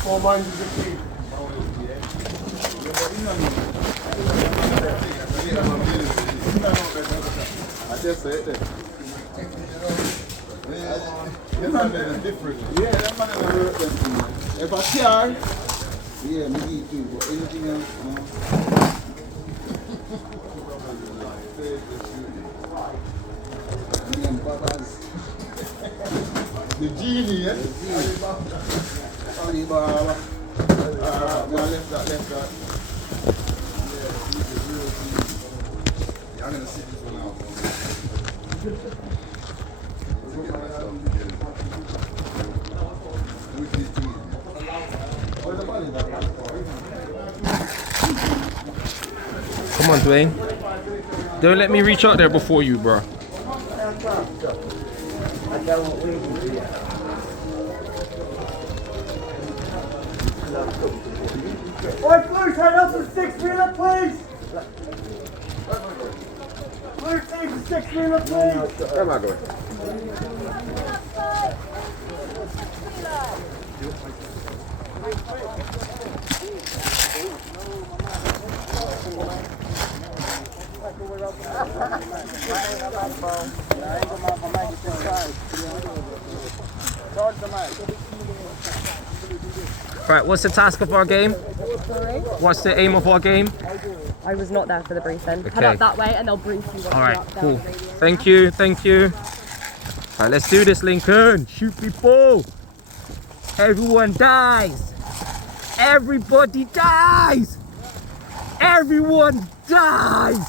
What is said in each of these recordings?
4 minds is a key. I just said that. Them man are different. Yeah, them man are different. If I car, yeah, me eat too, but anything else, no. The genie, eh? Alibaba. Left that. Yeah, he's a real genie. Yeah, I'm gonna sit this one out. Come on, Dwayne. Don't let me reach out there before you, bro. Oi, Blues, head up to 6-wheeler, please! Blue team to 6-wheeler, please! Where am I going? Right, what's the task of our game? What's the aim of our game? I was not there for the briefing. Okay. Head up that way and they'll brief you. All right, cool. Thank you. All right, let's do this, Lincoln. Shoot people. Everyone dies. Everybody dies. Everyone dies.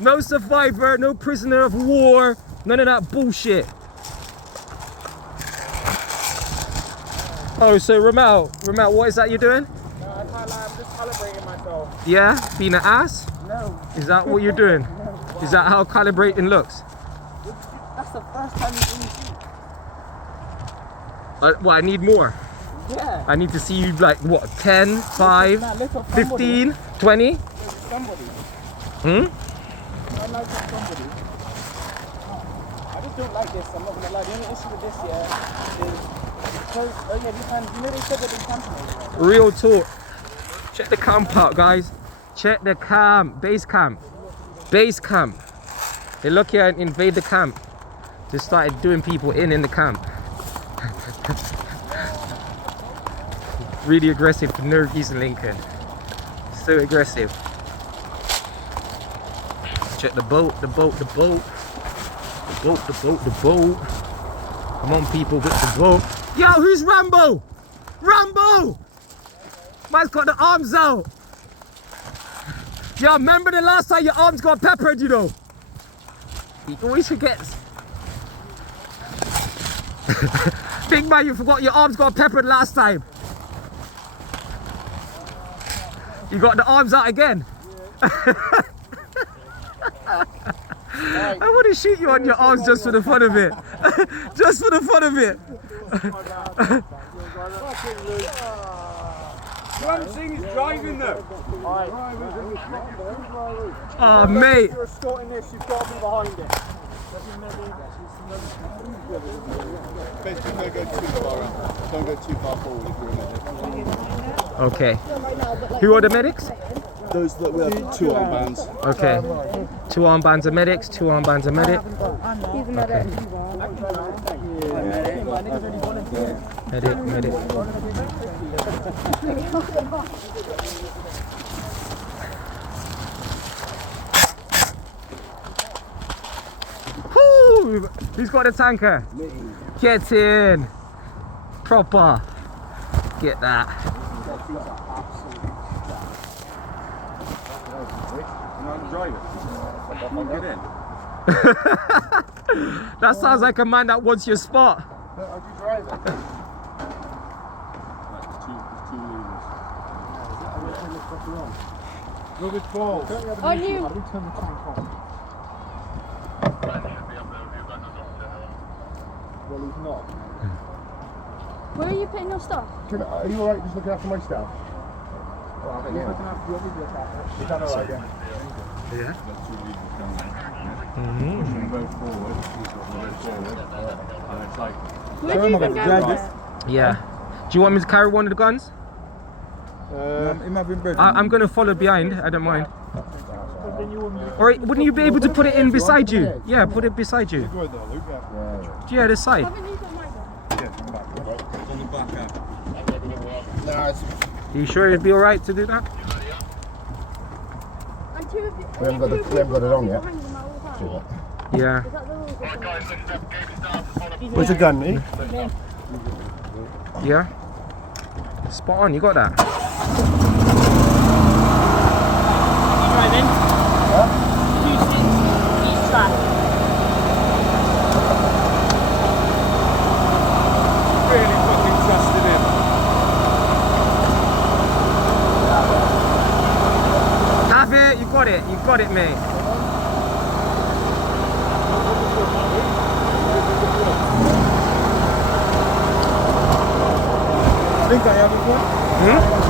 No survivor, no prisoner of war, none of that bullshit. Oh, so Ramel, what is that you're doing? No, I can't lie, I'm just calibrating myself. Yeah, being an ass? No. Is that what you're doing? No. Is that how calibrating looks? That's the first time you've seen me. Well, I need more. Yeah. I need to see you like what, 10, 5, Nah, lift off 15, 20? somebody. Hmm? I like somebody. I just don't like this, I'm not gonna lie. The only issue with this, yeah, is because, oh yeah, you know they said that they camping. Real talk. Check the camp out, guys. Check the camp. Base camp. Base camp. They look here and invade the camp. Just started doing people in the camp. Really aggressive for no reason, Lincoln. So aggressive. Check the boat. Come on, people, with the boat. Yo, who's Rambo? Rambo! Man's got the arms out. Yo, remember the last time your arms got peppered, you know? He always forgets. Big man, you forgot your arms got peppered last time. You got the arms out again. I want to shoot you on your arms just for the fun of it. Just for the fun of it. You haven't seen he's driving though. Oh, mate. If you're escorting this, you've got to be behind it. Basically, don't go too far up. Don't go too far forward if you're in it. Okay. Who are the medics? Those that we have 2 armbands. Okay. 2 armbands of medics, 2 armbands of medic. He's a medic. Medic. Woo! Who's got the tanker? Get in. Proper. Get that. Get in. That sounds like a man that wants your spot. How'd you drive it? Rubbish balls. On you. Well, he's not. Where are you putting your stuff? Are you alright just looking after my stuff? Well, I think, yeah. Is that alright, yeah? Yeah. Where do you even go with it? Yeah. Do you want me to carry one of the guns? I'm gonna follow behind. I don't mind. Or wouldn't you be able to put it in beside you? Yeah, put it beside you. Yeah, this side. Haven't you got my gun? Are you sure it'd be alright to do that? And two of you. We haven't got it on yet. Yeah. Where's the gun, eh? Yeah. Spot on, you got that. Driving. Huh? 2 6 each track. Really fucking trusted him. Have it, you got it, mate.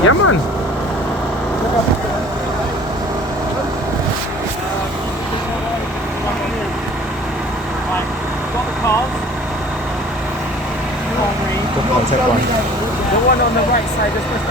Yeah, man. Got the cars. I'll take one. The one on the right side is just